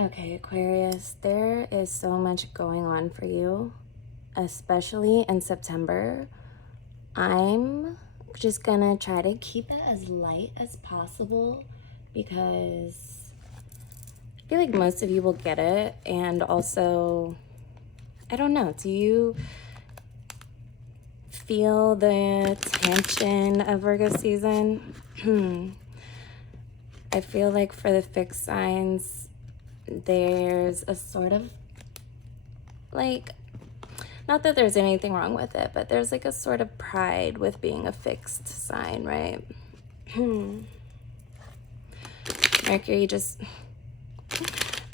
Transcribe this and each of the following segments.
Okay, Aquarius, there is so much going on for you, especially in September. I'm just gonna try to keep it as light as possible because I feel like most of you will get it. And also, I don't know, do you feel the tension of Virgo season? I feel like for the fixed signs, there's a sort of like, not that there's anything wrong with it, but there's like a sort of pride with being a fixed sign, right? Mercury just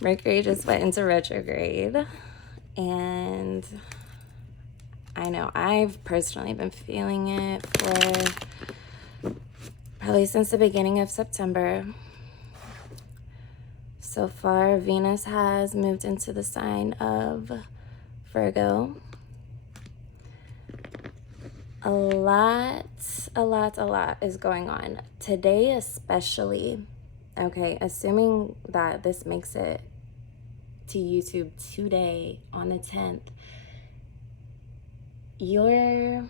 went into retrograde, and I know I've personally been feeling it for probably since the beginning of September. So far, Venus has moved into the sign of Virgo. A lot is going on today, especially. Okay, assuming that this makes it to YouTube today on the 10th, your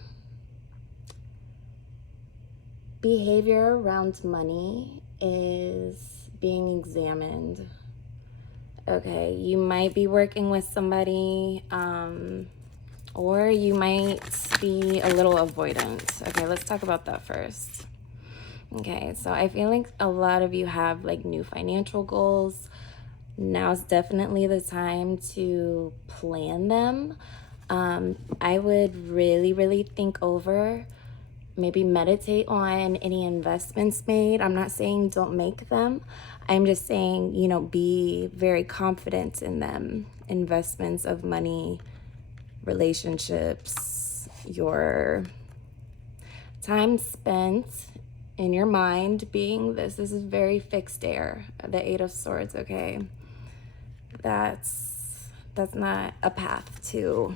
behavior around money is being examined. Okay, you might be working with somebody, or you might be a little avoidant. Okay, let's talk about that first. Okay, so I feel like a lot of you have like new financial goals. Now's definitely the time to plan them. I would really think over, maybe meditate on any investments made. I'm not saying don't make them. I'm just saying, you know, be very confident in them. Investments of money, relationships, your time spent in your mind being this is very fixed air, the Eight of Swords. Okay, that's not a path to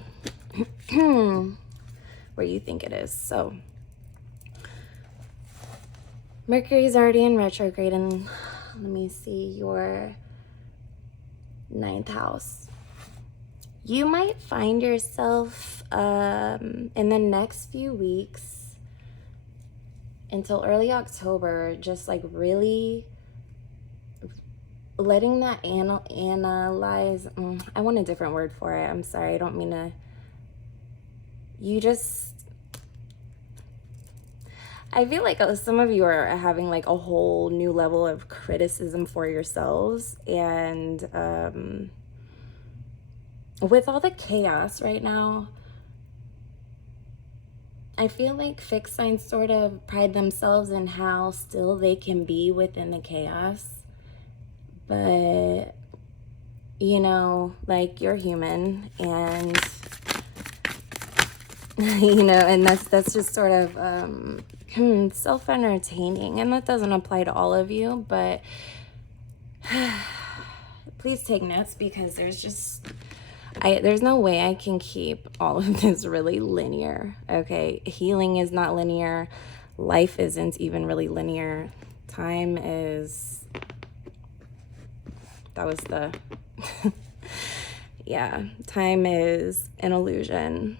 where you think it is. So Mercury's already in retrograde, and let me see your 9th house. You might find yourself in the next few weeks until early October, just like really letting that analyze. I want a different word for it. I'm sorry. I don't mean to. I feel like some of you are having like a whole new level of criticism for yourselves. And with all the chaos right now, I feel like fixed signs sort of pride themselves in how still they can be within the chaos. But, you know, like you're human, and, you know, and that's just sort of self-entertaining. And that doesn't apply to all of you, but please take notes, because there's no way I can keep all of this really linear. Okay, healing is not linear. Life isn't even really linear. Time is, that was the, yeah, time is an illusion.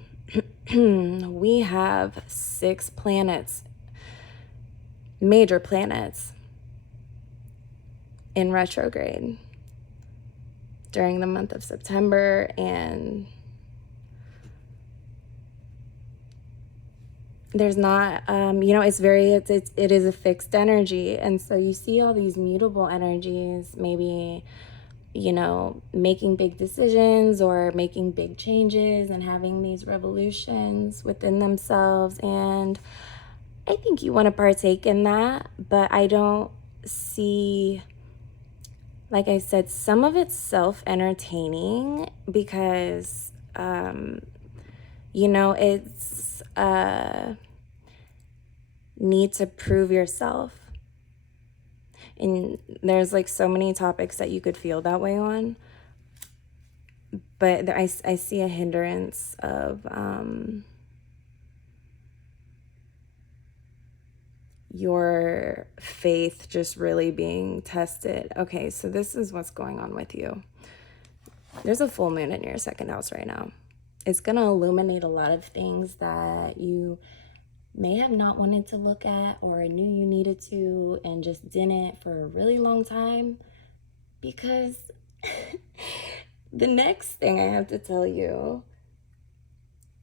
We have 6 planets, major planets, in retrograde during the month of September, and there's not, you know, it is a fixed energy. And so you see all these mutable energies, maybe, you know, making big decisions or making big changes and having these revolutions within themselves. And I think you want to partake in that, but I don't see, like I said, some of it's self-entertaining because, you know, it's need to prove yourself. And there's like so many topics that you could feel that way on. But I see a hindrance of your faith just really being tested. Okay, so this is what's going on with you. There's a full moon in your second house right now. It's going to illuminate a lot of things that you may have not wanted to look at or knew you needed to and just didn't for a really long time. Because the next thing I have to tell you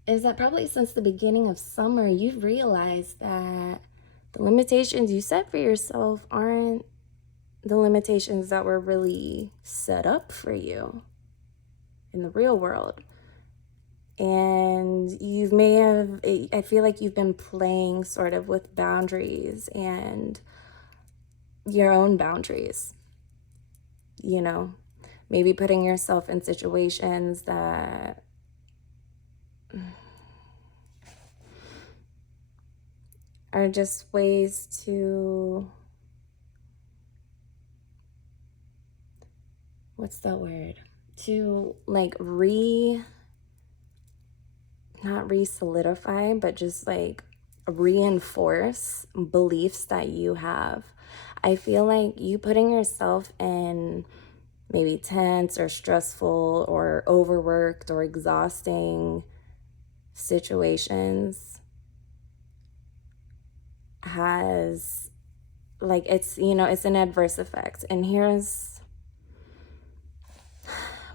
is that probably since the beginning of summer, you've realized that the limitations you set for yourself aren't the limitations that were really set up for you in the real world. And I feel like you've been playing sort of with boundaries and your own boundaries, you know, maybe putting yourself in situations that are just ways to, what's the word? To like not re-solidify, but just like reinforce beliefs that you have. I feel like you putting yourself in maybe tense or stressful or overworked or exhausting situations has, like, it's, you know, it's an adverse effect. And here's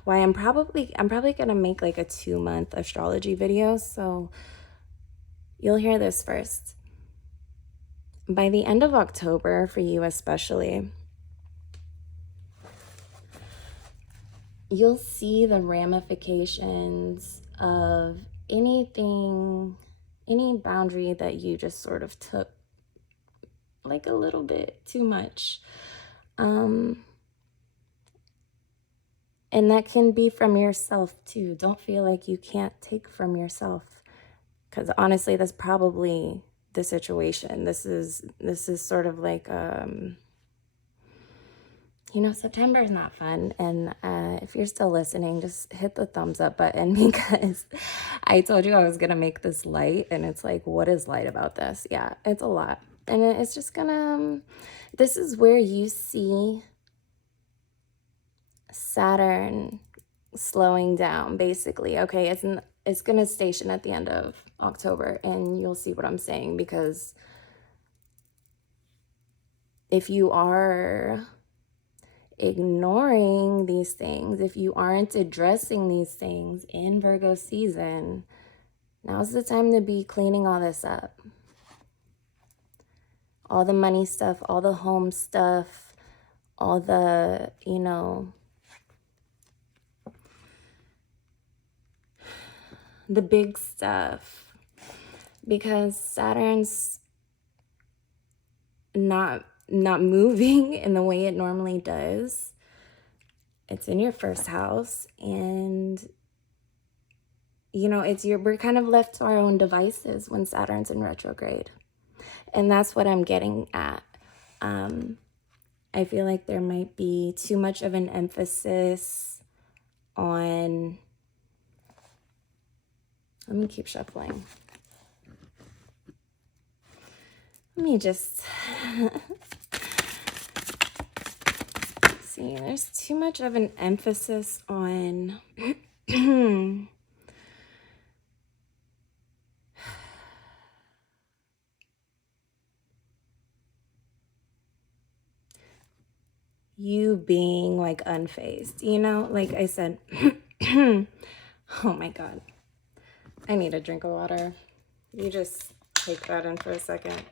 why I'm probably gonna make like a 2-month astrology video, so you'll hear this first. By the end of October, for you especially, you'll see the ramifications of any boundary that you just sort of took like a little bit too much. And that can be from yourself too. Don't feel like you can't take from yourself, because honestly, that's probably the situation. This is sort of like, you know, September is not fun. And if you're still listening, just hit the thumbs up button, because I told you I was going to make this light. And it's like, what is light about this? Yeah, it's a lot. And it's just going to, this is where you see Saturn slowing down, basically. Okay, it's going to station at the end of October, and you'll see what I'm saying, because if you are ignoring these things, if you aren't addressing these things in Virgo season, now's the time to be cleaning all this up. All the money stuff, all the home stuff, all the, you know, the big stuff. Because Saturn's not moving in the way it normally does. It's in your first house, and you know, we're kind of left to our own devices when Saturn's in retrograde. And that's what I'm getting at. I feel like there might be too much of an emphasis on, let me keep shuffling. Let me just see, there's too much of an emphasis on you being like unfazed, you know, like I said. Oh my God, I need a drink of water. You just take that in for a second.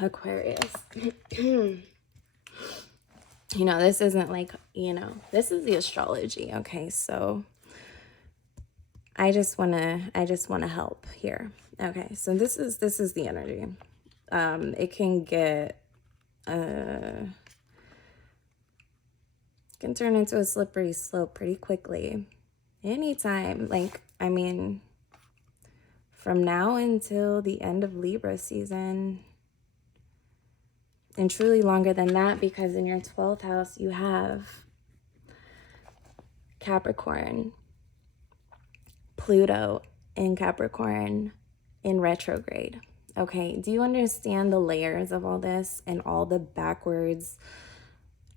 Aquarius. You know, this isn't like, you know, this is the astrology, okay? So I just want to help here. Okay, so this is the energy. It can get can turn into a slippery slope pretty quickly. Anytime, like, I mean, from now until the end of Libra season, and truly longer than that, because in your 12th house you have Capricorn. Pluto in Capricorn in retrograde. Okay, do you understand the layers of all this and all the backwards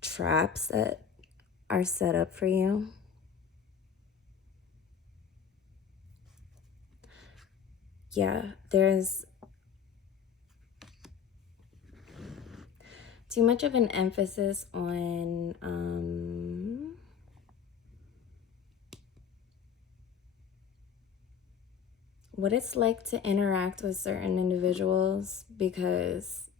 traps that are set up for you? Yeah, there's too much of an emphasis on what it's like to interact with certain individuals, because,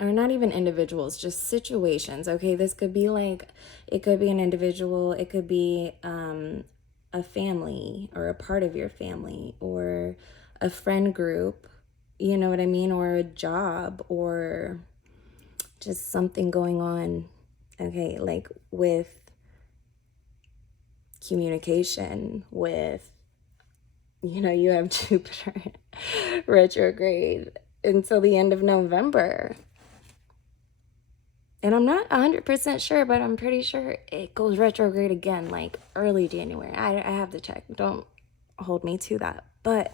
or not even individuals, just situations. Okay, this could be like, it could be an individual, it could be a family or a part of your family or a friend group, you know what I mean, or a job, or just something going on, okay, like with communication, with, you know, you have Jupiter retrograde until the end of November. And I'm not 100% sure, but I'm pretty sure it goes retrograde again, like early January. I have to check. Don't hold me to that. But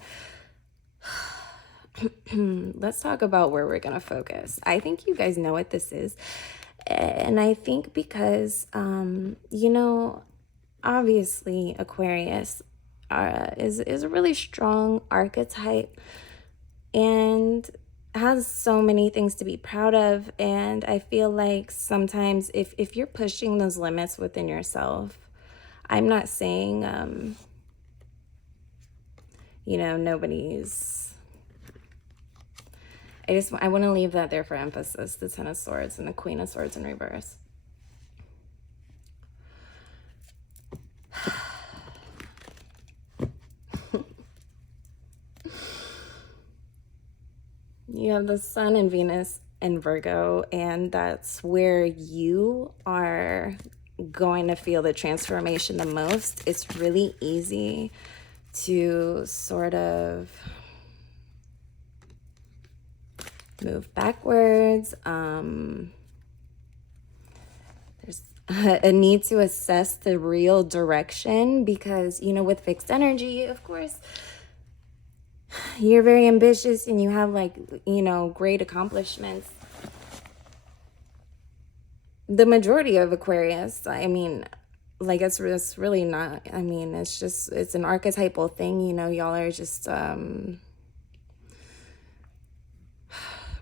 let's talk about where we're going to focus. I think you guys know what this is. And I think because, you know, obviously Aquarius is a really strong archetype and has so many things to be proud of. And I feel like sometimes if you're pushing those limits within yourself, I'm not saying, you know, nobody's, I want to leave that there for emphasis, the Ten of Swords and the Queen of Swords in reverse. You have the Sun and Venus in Virgo, and that's where you are going to feel the transformation the most. It's really easy to sort of move backwards. There's a need to assess the real direction because, you know, with fixed energy, of course, you're very ambitious and you have, like, you know, great accomplishments. The majority of Aquarius, I mean, like, it's really not, I mean, it's just, it's an archetypal thing, you know, y'all are just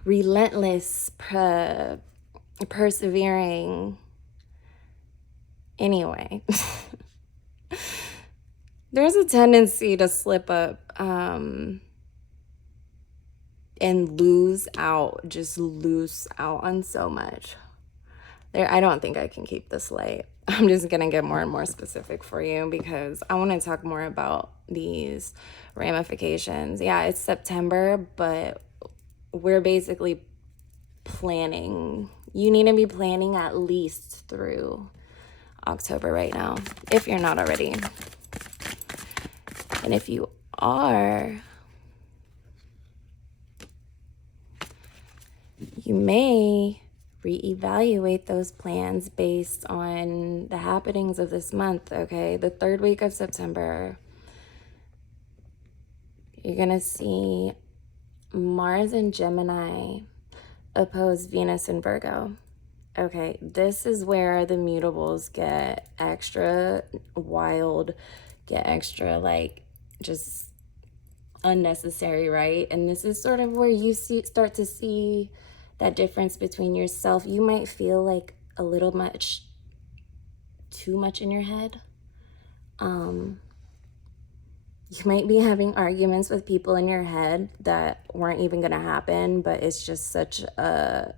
relentless, persevering. Anyway, there's a tendency to slip up and lose out on so much. I don't think I can keep this light. I'm just going to get more and more specific for you because I want to talk more about these ramifications. Yeah, it's September, but we're basically planning. You need to be planning at least through October right now, if you're not already. And if you are, you may reevaluate those plans based on the happenings of this month, okay? The third week of September, you're going to see Mars in Gemini oppose Venus in Virgo. Okay, this is where the mutables get extra wild, get extra, like, just unnecessary, right? And this is sort of where you start to see that difference between yourself. You might feel like a little much, too much in your head. You might be having arguments with people in your head that weren't even going to happen, but it's just such a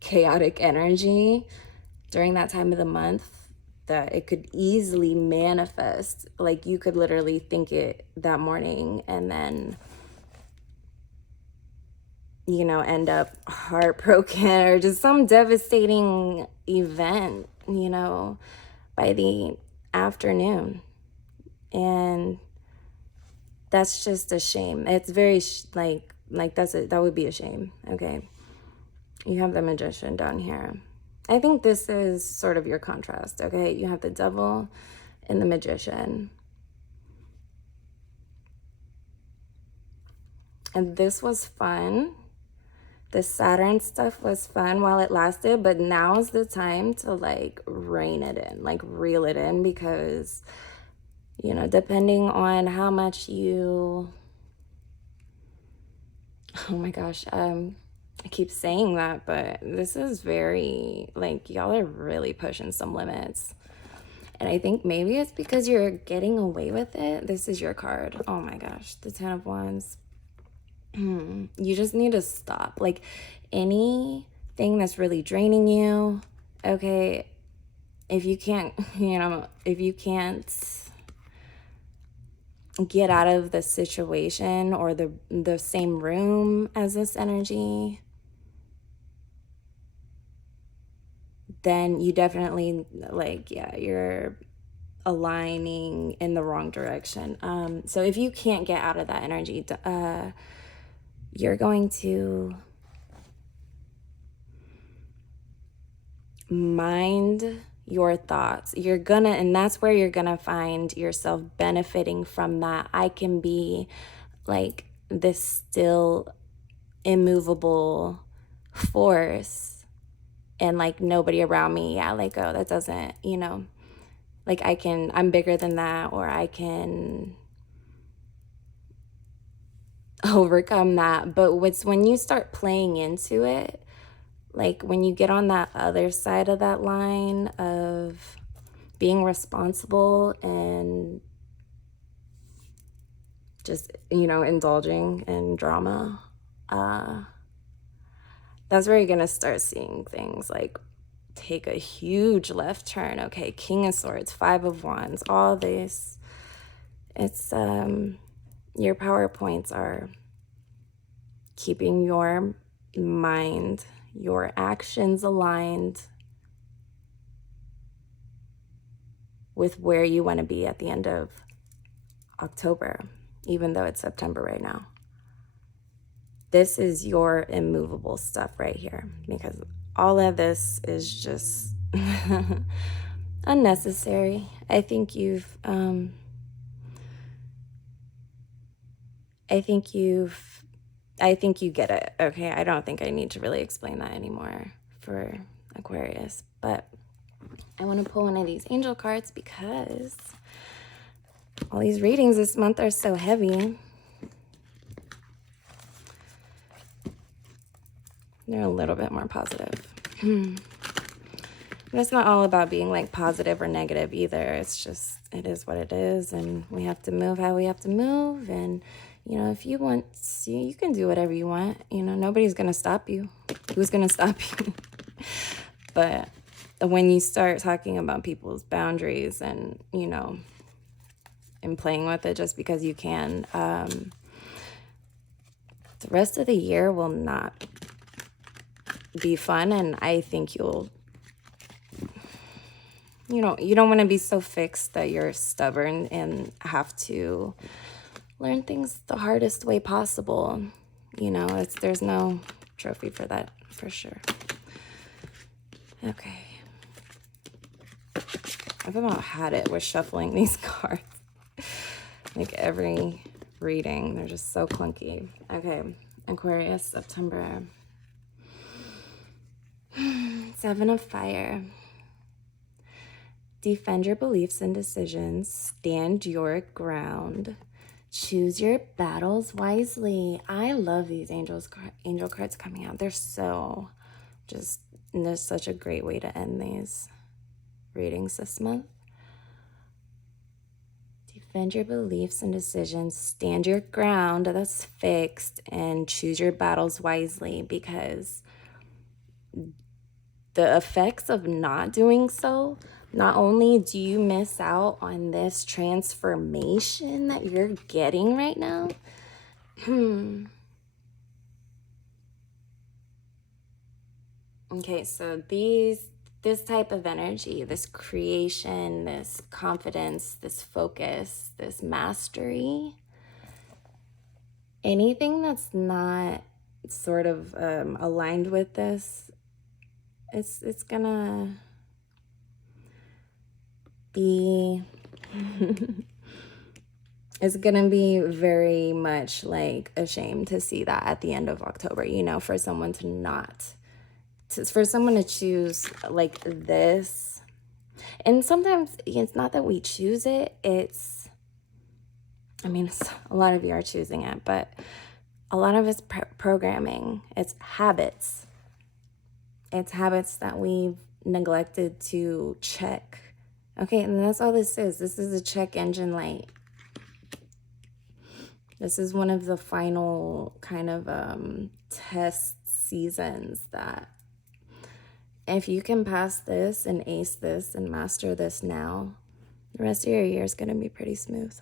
chaotic energy during that time of the month that it could easily manifest. Like, you could literally think it that morning and then, you know, end up heartbroken or just some devastating event, you know, by the afternoon. And that's just a shame. It's very that would be a shame. Okay, you have the Magician down here. I think this is sort of your contrast, okay? You have the Devil and the Magician. And this was fun. The Saturn stuff was fun while it lasted, but now is the time to like rein it in, like reel it in, because, you know, depending on how much you, oh my gosh, I keep saying that, but this is very, like, y'all are really pushing some limits. And I think maybe it's because you're getting away with it. This is your card. Oh my gosh, the Ten of Wands. You just need to stop. Like, anything that's really draining you, okay, if you can't, you know, if you can't get out of the situation or the same room as this energy, then you definitely, like, yeah, you're aligning in the wrong direction. So if you can't get out of that energy, you're going to mind your thoughts. You're gonna, and that's where you're gonna find yourself benefiting from that. I can be like this still immovable force, and like nobody around me, yeah, like, oh, that doesn't, you know, like I'm bigger than that, or I can overcome that. But what's when you start playing into it, like when you get on that other side of that line of being responsible and just, you know, indulging in drama, that's where you're gonna start seeing things like take a huge left turn. Okay, King of Swords, Five of Wands, all this. It's your PowerPoints are keeping your mind, your actions aligned with where you want to be at the end of October, even though it's September right now. This is your immovable stuff right here, because all of this is just unnecessary. I think you get it. Okay, I don't think I need to really explain that anymore for Aquarius, but I want to pull one of these angel cards because all these readings this month are so heavy. They're a little bit more positive. But it's not all about being like positive or negative either. It's just, it is what it is, and we have to move how we have to move. And, you know, if you want, you can do whatever you want. You know, nobody's going to stop you. Who's going to stop you? But when you start talking about people's boundaries and, you know, and playing with it just because you can, the rest of the year will not be fun. And I think you don't want to be so fixed that you're stubborn and have to learn things the hardest way possible. You know, there's no trophy for that, for sure. Okay. I've about had it with shuffling these cards. Like every reading, they're just so clunky. Okay, Aquarius, September. Seven of Fire. Defend your beliefs and decisions. Stand your ground. Choose your battles wisely. I love these angel cards coming out. They're so just, there's such a great way to end these readings this month. Defend your beliefs and decisions. Stand your ground. That's fixed. And choose your battles wisely, because the effects of not doing so, not only do you miss out on this transformation that you're getting right now, okay, so this type of energy, this creation, this confidence, this focus, this mastery, anything that's not sort of aligned with this it's gonna be it's gonna be very much like a shame to see that at the end of October, you know, for someone to not, for someone to choose like this. And sometimes it's not that we choose it, it's, I mean, a lot of you are choosing it, but a lot of it's programming, it's habits. It's habits that we've neglected to check. Okay, and that's all this is. This is a check engine light. This is one of the final kind of test seasons that if you can pass this and ace this and master this now, the rest of your year is going to be pretty smooth.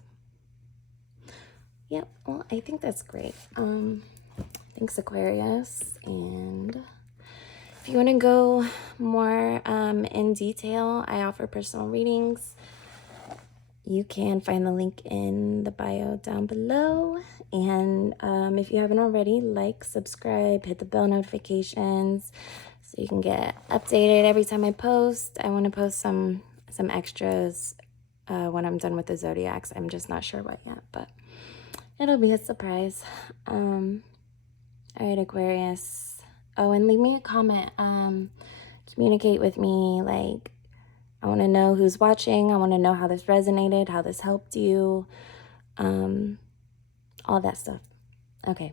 Yep, well, I think that's great. Thanks, Aquarius. And if you want to go more in detail, I offer personal readings. You can find the link in the bio down below. And if you haven't already, like, subscribe, hit the bell notifications so you can get updated every time I post. I want to post some extras when I'm done with the zodiacs. I'm just not sure what yet, but it'll be a surprise. All right, Aquarius. Oh, and leave me a comment. Communicate with me. Like, I want to know who's watching. I want to know how this resonated, how this helped you. All that stuff. Okay.